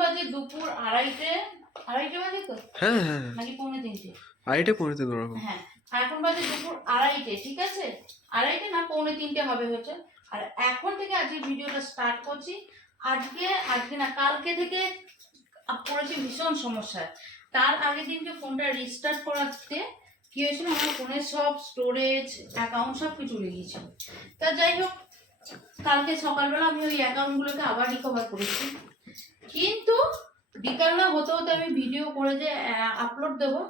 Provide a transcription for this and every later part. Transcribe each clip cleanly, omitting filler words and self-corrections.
বাজে দুপুর আড়াইটে বাজে তো, হ্যাঁ হ্যাঁ নাকি পৌনে তিনটে? আড়াইটে পৌনে তিনটে ওরকম। হ্যাঁ, এখন বাজে দুপুর আড়াইটে, ঠিক আছে? আড়াইটে না পৌনে তিনটে হবে হচ্ছে। আর এখন থেকে আজকে ভিডিওটা স্টার্ট করছি। আজকে না কালকে থেকে পড়েছি ভীষণ সমস্যায়। তার আগের দিনকে ফোনটা রিস্টার্ট করাতে কি হয়েছিল, আমার ফোনের সব স্টোরেজ অ্যাকাউন্ট সব কিছু উড়ে গিয়েছিল। তা যাই হোক, কালকে সকালবেলা আমি ওই অ্যাকাউন্টগুলোকে আবার রিকভার করেছি, কিন্তু বিকালবেলা হতে হতে আমি ভিডিও করে যে আপলোড দেবো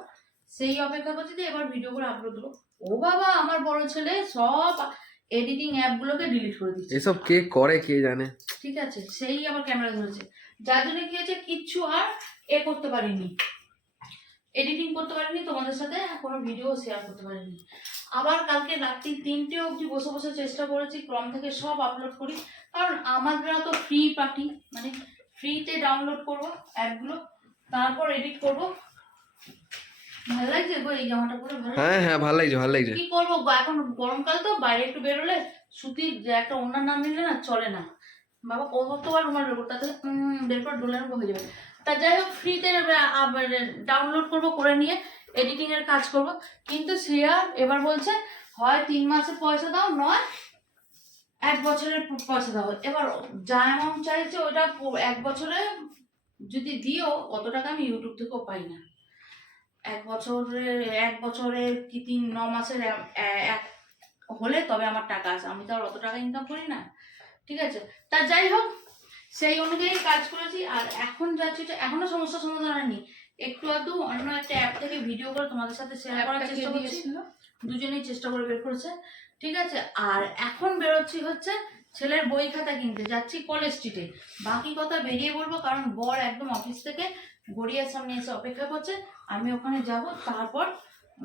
সেই অপেক্ষা করছি যে এবার ভিডিও করে আপলোড দেবো। ও বাবা, আমার বড় ছেলে সব এডিটিং অ্যাপগুলোকে ডিলিট করে দিচ্ছে। এসব কে করে কে জানে। ঠিক আছে, সেই আবার ক্যামেরা ধরেছে, যার জন্য কি হয়েছে, কিচ্ছু আর করতে পারিনি, এডিটিং করতে পারিনি, তোমাদের সাথে কোনো ভিডিও শেয়ার করতে পারিনি। আবার কালকে রাত্রি 3টে অবধি বসে বসে চেষ্টা করেছি ক্রম থেকে সব আপলোড করি, কারণ আমাদের তো ফ্রি পার্টি, মানে ফ্রিতে ডাউনলোড করবো অ্যাপগুলো, তারপর এডিট করবো। ভালো লাগছে গো এই জামাটা পরে? ভালো হ্যাঁ হ্যাঁ ভালো লাগছে ভালো লাগছে। কি করবো গো, এখন গরমকাল তো, বাইরে একটু বেরোলে সুতির একটা ওড়না না নিলে না চলে না। বাবা কতবার রুমাল বের করো, তাতে বের করে ডোলে হয়ে যাবে। তা যাই হোক, ফ্রিতে ডাউনলোড করবো, করে নিয়ে এডিটিং এর কাজ করব। কিন্তু শ্রেয়া এবার বলছে হয় 3 মাসের পয়সা দাও, নয় 1 বছরের পয়সা দাও। এবার যা অ্যামাউন্ট চাইছে ওটা 1 বছরে যদি দিও, অত টাকা আমি ইউটিউব থেকেও পাই না। 1 বছরের কি 9 মাসের হলে তবে আমার টাকা আছে, আমি তো আর অত টাকা ইনকাম করি না। ঠিক আছে, তা যাই হোক, সেই অনুযায়ী কাজ করেছি। আর এখন যাচ্ছি, এখনো সমস্যার সমাধান হয়নি, একটু আধটু অন্য একটা অ্যাপ থেকে ভিডিও করে তোমাদের সাথে শেয়ার করার চেষ্টা করছি। দুজনেই চেষ্টা করে বের করেছে, ঠিক আছে। আর এখন বেরোচ্ছি হচ্ছে ছেলের বই খাতা কিনতে, যাচ্ছি কলেজ স্ট্রিটে। বাকি কথা বেরিয়ে বলবো, কারণ বর একদম অফিস থেকে গড়িয়ার সামনে এসে অপেক্ষা করছে, আমি ওখানে যাব, তারপর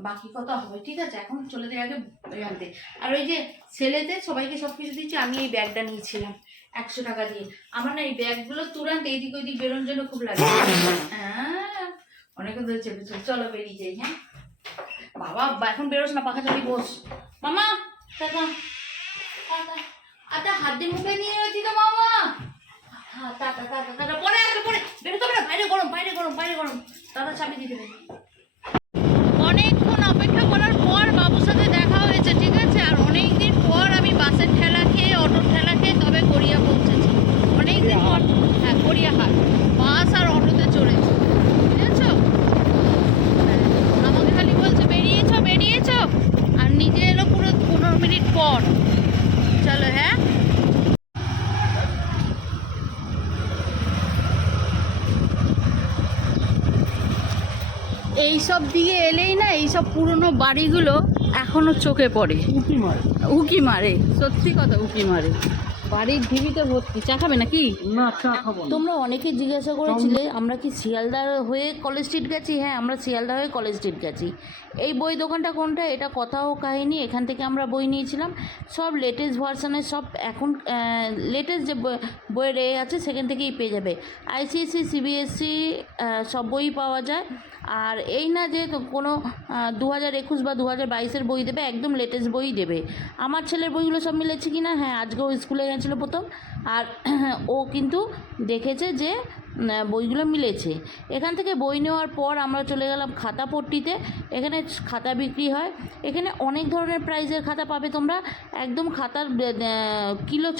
বাকি কথা হবে, ঠিক আছে। এখন চলে যাই আগে বই আনতে। আর ওই যে ছেলেতে সবাইকে সব কিছু দিচ্ছি, আমি এই ব্যাগটা নিয়েছিলাম 100 টাকা দিয়ে। আমার না এই ব্যাগগুলো তুরান্তে এদিক ওইদিক বেরোনোর জন্য খুব লাগে। হ্যাঁ, অনেকে ধরে চেপেছে, চলো বেরিয়ে যাই। হ্যাঁ বাবা, এখন বেরোস না, পাখা চালিয়ে বস। মামা টাটা টাটা। আচ্ছা, হাত দিয়ে মুখে নিয়ে রয়েছি তো মামা। হ্যাঁ টাটা টাটা টাটা। পরে আসবে, পরে বেরোতে হবে না, বাইরে গরম বাইরে গরম বাইরে গরম। দাদা চাবি দিয়ে দেবে। অনেকক্ষণ অপেক্ষা করার পর বাবুর সাথে দেখা হয়েছে, ঠিক আছে। আর অনেকদিন পর আমি বাসের ঠেলা খেয়ে, অটোর ঠেলা খেয়ে তবে গড়িয়া পৌঁছেছি। অনেকদিন পর, হ্যাঁ গড়িয়াহাট, বাস আর অটোতে চড়েছি, বুঝেছো। আমাকে খালি বলছে বেরিয়েছো বেরিয়েছো, আর নিজে এলো পুরো 15 মিনিট পর। চলো, হ্যাঁ এইসব দিকে এলেই না এইসব পুরনো বাড়িগুলো এখনো চোখে পড়ে, উকি মারে, সত্যি কথা উকি মারে। বাড়ির ঢিবিতে ভর্তি। চা খাবে নাকি? না চা খাবো। তোমরা অনেকে জিজ্ঞাসা করেছিলে আমরা কি শিয়ালদা হয়ে কলেজ স্ট্রিট গেছি। হ্যাঁ, আমরা শিয়ালদা হয়ে কলেজ স্ট্রিট গেছি। এই বই দোকানটা কোনটা, এটা কথা ও কাহিনী, এখান থেকে আমরা বই নিয়েছিলাম। সব লেটেস্ট ভার্সানের, সব এখন লেটেস্ট যে বইয়ের আছে সেখান থেকেই পেয়ে যাবে। আইসিএসসি সিবিএসসি সব বই পাওয়া যায়। আর এই না যে কোনো 2021 বা 2022-এর বই দেবে, একদম লেটেস্ট বই দেবে। আমার ছেলের বইগুলো সব মিলেছে কি না, হ্যাঁ আজকেও স্কুলে গেছিলো প্রথম, আর ও কিন্তু দেখেছে যে বইগুলো মিলেছে। এখান থেকে বই নেওয়ার পর আমরা চলে গেলাম খাতাপট্টিতে। এখানে খাতা বিক্রি হয়, এখানে অনেক ধরনের প্রাইজের খাতা পাবে তোমরা। একদম খাতার কিলো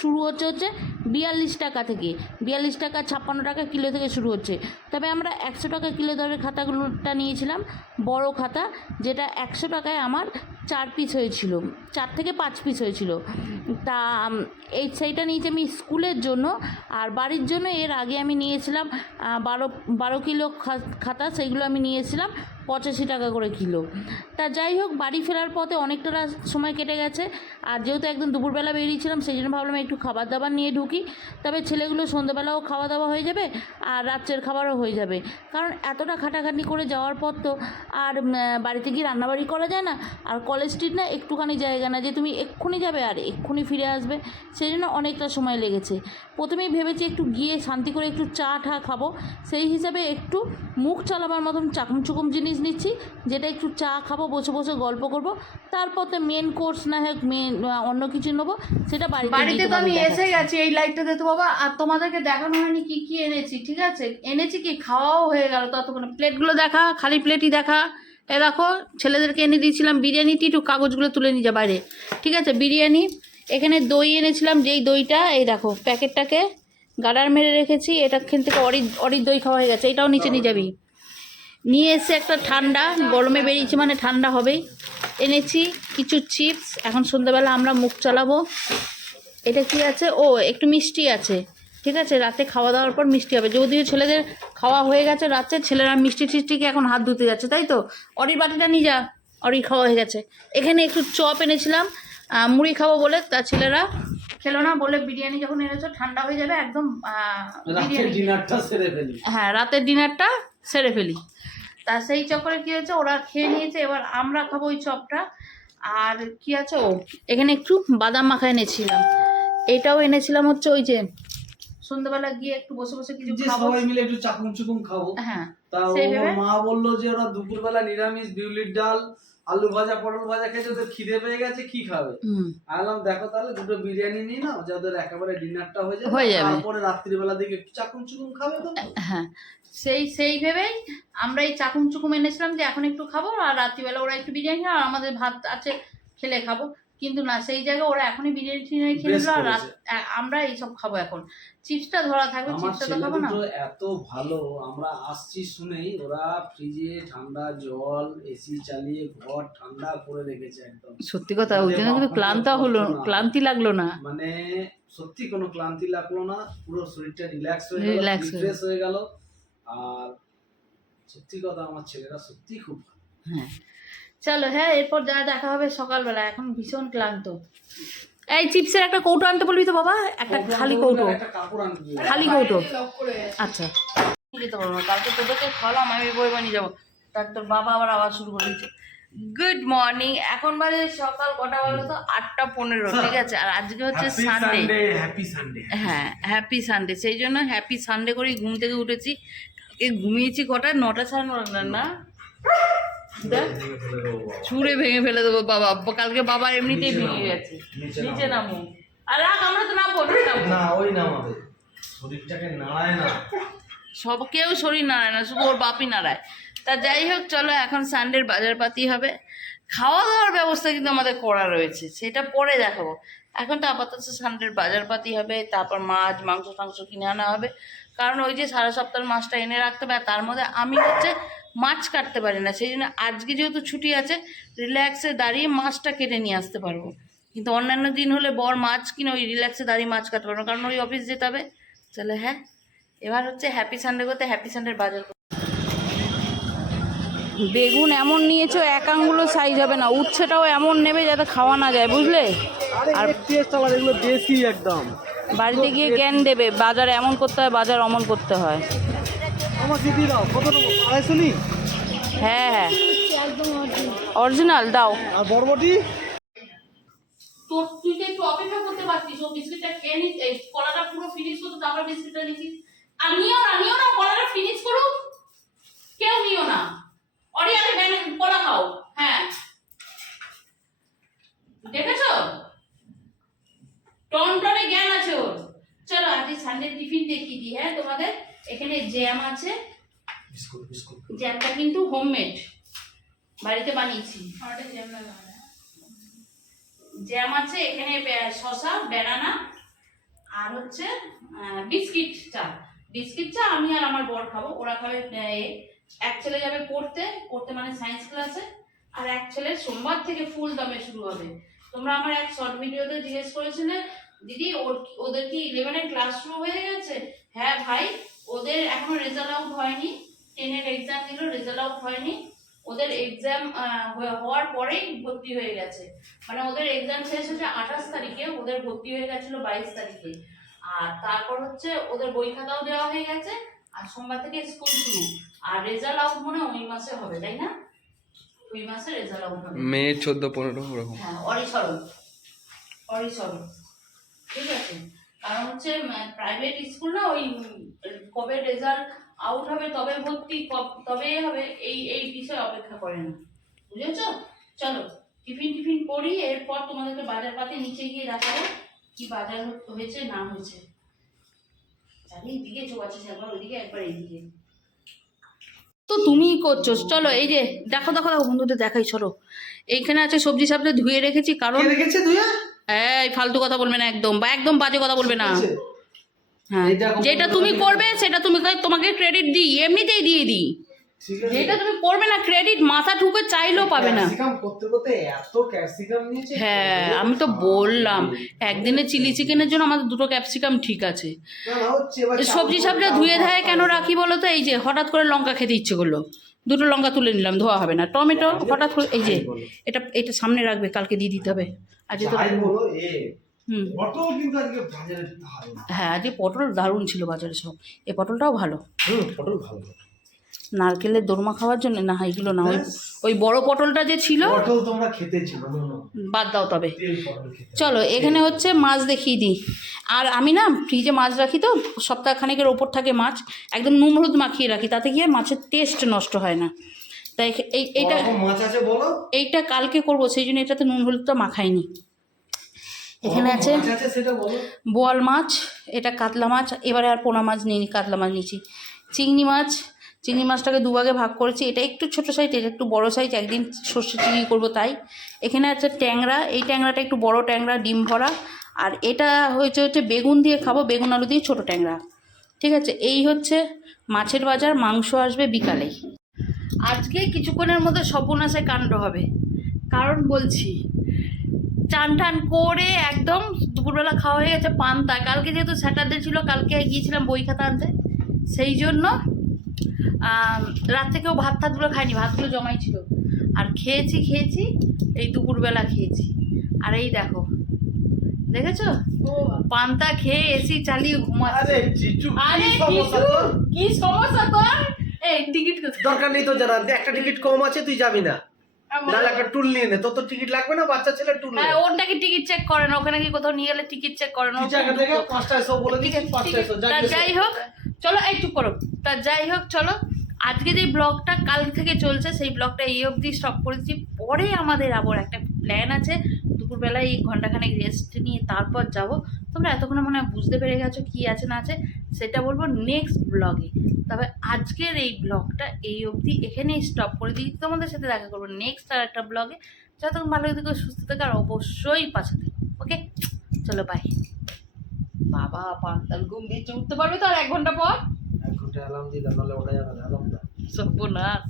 শুরু হচ্ছে 42 টাকা থেকে, 42 টাকা 56 টাকা কিলো থেকে শুরু হচ্ছে। তবে আমরা 100 টাকা কিলো দরের খাতাগুলোটা নিয়েছিলাম, বড় খাতা, যেটা 100 টাকায় আমার 4 পিস হয়েছিল, 4 থেকে 5 পিস হয়েছিল। তা সেইটা নিয়েছি আমি স্কুলের জন্য। আর বাড়ির জন্য এর আগে আমি নিয়েছিলাম 12 কিলো খাতা, সেইগুলো আমি নিয়েছিলাম 85 টাকা করে কিলো। তা যাই হোক, বাড়ি ফেরার পথে অনেকটা সময় কেটে গেছে। আর যেহেতু একদম দুপুরবেলা বেরিয়েছিলাম, সেই জন্য ভাবলাম একটু খাবার দাবার নিয়ে ঢুকি, তবে ছেলেগুলো সন্ধ্যাবেলাও খাওয়া দাওয়া হয়ে যাবে আর রাত্রের খাবারও হয়ে যাবে। কারণ এতটা খাটাখাটি করে যাওয়ার পর তো আর বাড়িতে গিয়ে রান্নাবাড়ি করা যায় না। আর কলেজ স্ট্রিট না একটুখানি জায়গা না যে তুমি এক্ষুনি যাবে আর এক্ষুনি ফিরে আসবে, সেই জন্য অনেকটা সময় লেগেছে। প্রথমেই ভেবেছি একটু গিয়ে শান্তি করে একটু চা ঠা খাবো, সেই হিসাবে একটু মুখ চালাবার মতন চাকমচুকুম জিনিস নিচ্ছি, যেটা একটু চা খাবো, বসে বসে গল্প করব, তারপর তো মেন কোর্স না হোক অন্য কিছু নেবো, সেটা বাড়িতে তো আমি এসে গেছি এই লাইটটাতে তো বাবা। আর তোমাদেরকে দেখানো হয়নি কি কি এনেছি, ঠিক আছে? এনেছি কি, খাওয়াও হয়ে গেল ততক্ষণে। প্লেটগুলো দেখা, খালি প্লেটই দেখা। এ দেখো, ছেলেদেরকে এনে দিয়েছিলাম বিরিয়ানিটি, একটু কাগজগুলো তুলে নিয়ে যা বাইরে, ঠিক আছে? বিরিয়ানি, এখানে দই এনেছিলাম, যেই দইটা এই দেখো প্যাকেটটাকে গাডার মেরে রেখেছি, এটা খেন থেকে অরির দই খাওয়া হয়ে গেছে, এটাও নিচে নিয়ে যাবি। নিয়ে এসে একটা ঠান্ডা, গরমে বেরিয়েছে মানে ঠান্ডা হবেই। এনেছি কিছু চিপস, এখন সন্ধ্যাবেলা আমরা মুখ চালাবো। এটা কি আছে, ও একটু মিষ্টি আছে, ঠিক আছে? রাতে খাওয়া দাওয়ার পর মিষ্টি হবে, যদিও ছেলেদের খাওয়া হয়ে গেছে রাতে, ছেলেরা মিষ্টি টিষ্টিকে এখন হাত ধুতে যাচ্ছে, তাই তো? অরির বাটিটা নিয়ে যা, অরি খাওয়া হয়ে গেছে। এখানে একটু চপ এনেছিলাম মুড়ি খাবো বলে, তা ছেলেরা খেলো না বলে বিরিয়ানি যখন এনেছো ঠান্ডা হয়ে যাবে একদম, হ্যাঁ রাতের ডিনারটা সেরে ফেলি। তা সেই চক্করে কী হয়েছে, ওরা খেয়ে নিয়েছে, এবার আমরা খাবো ওই চপটা। আর কি আছে, ও এখানে একটু বাদাম মাখা এনেছিলাম, এইটাও এনেছিলাম হচ্ছে ওই যে সন্ধ্যাবেলা গিয়ে একটু বসে বসে কিছু খাবো, সবাই মিলে একটু চাকুম চুকুম খাবো। হ্যাঁ তা ওর মা বললো যে ওরা দুপুরবেলা নিরামিষ বিউলির ডাল আলু ভাজা পটল ভাজা খেয়েছে, ওদের খিদে পেয়ে গেছে, কি খাবে? আলাম দেখো তাহলে দুটো বিরিয়ানি নিয়ে নাও, যাদের একেবারে ডিনারটা হয়ে যাবে, তারপরে রাত্রিবেলা দিকে একটু চাকুম চুকুম খাবে তো। হ্যাঁ সেই ভেবেই আমরা এই চাকুম চুকুম এনেছিলাম যে এখন একটু খাবো, আর রাত্রিবেলা ওরা একটু বিরিয়ানি খাবো, আর আমাদের ভাত আছে খেলে খাবো। কিন্তু না, সেই জায়গায় ওরা এখনই বিরিয়ানি টিরিয়ানি খেয়ে নিল, আর আমরা এইসব খাবো। এখন চিপসটা ধরা থাকবে, চিপসটা তো খাবো না। এত ভালো, আমরা আসছি শুনেই ওরা ফ্রিজে ঠান্ডা জল এসি চালিয়ে ঘর ঠান্ডা করে রেখেছে একদম। সত্যি কথা, ওই জন্য কিন্তু ক্লান্তি লাগলো না, মানে সত্যি কোনো ক্লান্তি লাগলো না, পুরো শরীরটা রিল্যাক্স হয়ে গেল, রিফ্রেশ হয়ে গেল। আর সত্যি কথা, আমার ছেলেরা সত্যি খুব ভালো। হ্যাঁ চলো, হ্যাঁ এরপর যা দেখা হবে সকালবেলা, এখন ভীষণ ক্লান্ত। এই চিপসের একটা কৌটো আনতে বলবি তো বাবা, একটা খালি কৌটো, খালি কৌটো। আচ্ছা নিয়ে যেতে পারবো না, কালকে তোদেরকে খাওয়ালাম, আমি বই বানিয়ে যাবো, তার তোর বাবা আবার আওয়াজ শুরু করে দিচ্ছে। গুড মর্নিং, এখন বাজে সকাল কটা বলো তো, 8:15, ঠিক আছে? আর আজকে হচ্ছে সানডে, হ্যাপি সানডে। হ্যাঁ হ্যাপি সানডে, সেই জন্য হ্যাপি সানডে করেই ঘুম থেকে উঠেছি। ঘুমিয়েছি কটা, 9টা 9:30 না, ছুঁড়ে ভেঙে ফেলে দেবো বাবা, কালকে বাবার এমনিতেই ভেঙে গেছে। নিচে নামো, আর রাখ, আমরা তো নামবো না, ওই নামাবে, শরীরটাকে নাড়ায় না, সব কেউ শরীর নাড়ায় না, শুধু ওর বাপই নাড়ায়। তা যাই হোক চলো, এখন সানডের বাজারপাতি হবে, খাওয়া দাওয়ার ব্যবস্থা কিন্তু আমাদের করা রয়েছে, সেটা পরে দেখাবো। এখন তো আপাতত সানডের বাজারপাতি হবে, তারপর মাছ মাংস টাংস কিনে আনা হবে, কারণ ওই যে সারা সপ্তাহের মাছটা এনে রাখতে হবে, তার মধ্যে আমি হচ্ছে মাছ কাটতে পারি না, সেই জন্য আজকে যেহেতু ছুটি আছে, রিল্যাক্সে দাঁড়িয়ে মাছটা কেটে নিয়ে আসতে পারবো। কিন্তু অন্যান্য দিন হলে বর মাছ কিনে ওই রিল্যাক্সে দাঁড়িয়ে মাছ কাটতে পারবো, কারণ ওই অফিস যেতে হবে। চলে, হ্যাঁ এবার হচ্ছে হ্যাপি সানডে করতে, হ্যাপি সানডের বাজার। বেগুন এমন নিয়েছো, এক আঙ্গুলো সাইজ হবে না, উচ্ছেটাও এমন নেবে যাতে খাওয়া না যায়, বুঝলে? আর টেস্ট আবার এগুলো দেশি একদম। বাড়িতে গিয়ে জ্ঞান দেবে, বাজার এমন করতে হয়, বাজার অমন করতে হয়। আমার দিদি দাও, কত নেবো? 250 নি? হ্যাঁ হ্যাঁ অরিজিনাল দাও। আর বরবটি? তোর তুই তো একটু অপেক্ষা করতে পারতিস, ও বিস্কিটটা খেয়ে নিস, এই কলাটা পুরো ফিনিশ করতো, তারপর বিস্কিটটা নিছিস। আর নিও না কলাটা ফিনিশ করুক, কেউ নিও না। অরি আগে কলা খাও, হ্যাঁ দেখেছো টনটনে জ্ঞান আছে ওর। চলো আজকে সানডে টিফিন দেখিয়ে দিই। হ্যাঁ তোমাদের এখানে জ্যাম আছে, জ্যামটা কিন্তু হোমমেড, বাড়িতে বানিয়েছি। জ্যাম আছে এখানে, শসা, বেদানা, আর হচ্ছে বিস্কিট চা আমি আর আমার বর খাবো, ওরা খাবে। এক ছেলে যাবে পড়তে মানে সায়েন্স ক্লাসে, আর এক ছেলে সোমবার থেকে ফুল দমে শুরু হবে। তোমরা আমার এক শর্ট ভিডিওতে জিজ্ঞেস করেছিলে, দিদি ওদের কি 11-এর ক্লাস শুরু হয়ে গেছে? হ্যাঁ ভাই, ওদের এখনো রেজাল্ট আউট হয়নি, 10-এর এক্সাম দিল, রেজাল্ট আউট হয়নি, ওদের এক্সাম হওয়ার পরেই ভর্তি হয়ে গেছে। মানে ওদের এক্সাম শেষ হচ্ছে 28 তারিখে, ওদের ভর্তি হয়ে গেছিল 22 তারিখে। আর তারপর হচ্ছে ওদের বই খাতাও দেওয়া হয়ে গেছে, আর সোমবার থেকে স্কুল শুরু। আর রেজাল্ট আউট মনে ওই মাসে হবে, তাই না? ওই মাসে রেজাল্ট আউট হবে, মে 14-15 ওরকম। হ্যাঁ অরিসরণ, ঠিক আছে? কারণ হচ্ছে প্রাইভেট স্কুল না, ওই কবে রেজাল্ট আউট হবে তবে ভর্তি, তবে হবে, এই বিষয়ে অপেক্ষা করে না, বুঝেছো? চলো টিফিন করি, এরপর তোমাদেরকে বাজার পাতে নিচে গিয়ে দেখাবো কি বাজার হয়েছে না হয়েছে। এইদিকে চোখ আছে, একবার ওইদিকে একবার এইদিকে। তো তুমি করছো, চলো এই যে দেখো বন্ধুদের দেখাই, চলো এইখানে আছে সবজি সাবজি ধুয়ে রেখেছি, কারণ রেখেছে তুই এই ফালতু কথা বলবে না, একদম বাজে কথা বলবে না। হ্যাঁ, যেটা তুমি করবে সেটা তোমাকে ক্রেডিট দিই, এমনিতেই দিয়ে দিই। যেটা তুমি করবে না ক্রেডিট মাথা ঠুকে চাইলেও পাবে না। হ্যাঁ, আমি তো বললাম একদিনে চিলি চিকেনের জন্য আমাদের 2টো ক্যাপসিকাম ঠিক আছে। সবজি সাবজা ধুয়ে ধায়ে কেন রাখি বলো তো? এই যে হঠাৎ করে লঙ্কা খেতে ইচ্ছে করলো, 2টো লঙ্কা তুলে নিলাম, ধোয়া হবে না। টমেটো হঠাৎ করে, এই যে এটা সামনে রাখবে, কালকে দিয়ে দিতে হবে। আজকে তো হ্যাঁ, আজকে পটল দারুণ ছিল বাজারে সব। এই পটলটাও ভালো, পটল ভালো। নারকেলের দোরমা খাওয়ার জন্য না, এইগুলো না, ওই বড় পটলটা যে ছিল তোমরা খেতেছো বাদ দাও। তবে চলো এখানে হচ্ছে মাছ দেখিয়ে দিই। আর আমি না ফ্রিজে মাছ রাখি তো, সপ্তাহখানেকের ওপর থাকে মাছ, একদম নুন হলুদ মাখিয়ে রাখি, তাতে গিয়ে মাছের টেস্ট নষ্ট হয় না। তাই এইটা কালকে করবো, সেই জন্য এটাতে নুন হলুদটা মাখাইনি। এখানে আছে বোয়াল মাছ, এটা কাতলা মাছ, এবারে আর পোনা মাছ নিইনি, কাতলা মাছ নিয়েছি। চিংড়ি মাছটাকে 2 ভাগে ভাগ করেছি, এটা একটু ছোটো সাইজ, এটা একটু বড়ো সাইজ, একদিন সর্ষে চিংড়ি করবো তাই। এখানে আছে ট্যাংরা, এই ট্যাংরাটা একটু বড় ট্যাংরা, ডিম ভরা। আর এটা হচ্ছে বেগুন দিয়ে খাবো, বেগুন আলু দিয়ে ছোটো ট্যাংরা। ঠিক আছে, এই হচ্ছে মাছের বাজার। মাংস আসবে বিকালেই। আজকে কিছুক্ষণের মধ্যে সর্বনাশে কাণ্ড হবে, কারণ বলছি চান টান করে একদম দুপুরবেলা খাওয়া হয়ে গেছে পান্তা। কালকে যেহেতু স্যাটারডে ছিল, কালকে গিয়েছিলাম বই খাতা আনতে, সেই জন্য রাত থেকেও ভাতগুলো খাইনি, ভাতগুলো জমাই ছিল। আর খেয়েছি এই দুপুরবেলা খেয়েছি। আর এই দেখেছো পান্তা খেয়ে এসি চালিয়ে ঘুমাচ্ছে। আরে কি সমস্যা তোর? এই টিকিট দরকার নেই তো জানা, একটা টিকিট কম আছে, তুই যাবি না, একটা টুল নিয়ে নে, তোর তো টিকিট লাগবে না, বাচ্চা ছেলে টুল। হ্যাঁ, ওর নাকি টিকিট চেক করে না, ওখানে কি কোথাও নিয়ে গেলে টিকিট চেক করে না। যাই হোক চলো, এই চুপ করো। তা যাই হোক চলো, আজকে যে ব্লগটা কাল থেকে চলছে সেই ব্লগটা এই অবধি স্টপ করেছি। পরে আমাদের আবার একটা প্ল্যান আছে, দুপুরবেলায় 1 ঘন্টাখানেক রেস্ট নিয়ে তারপর যাব। তোমরা এতক্ষণে মনে হয় বুঝতে পেরে গেছো কী আছে না আছে, সেটা বলবো নেক্সট ব্লগে। তবে আজকের এই ব্লগটা এই অবধি এখানেই স্টপ করে দিই। তোমাদের সাথে দেখা করবো নেক্সট আর একটা ব্লগে। যতক্ষণ ভালো থেকো, সুস্থ থেকো, আর অবশ্যই পাশে থেকো। ওকে, চলো বাই। বাবা পান্তাল ঘুম দিয়ে উঠতে পারবে তো আর 1 ঘন্টা পর? 1 ঘন্টা অ্যালার্ম দিয়ে দাও, নাহলে ওঠা যাবে না। সর্বনাশ।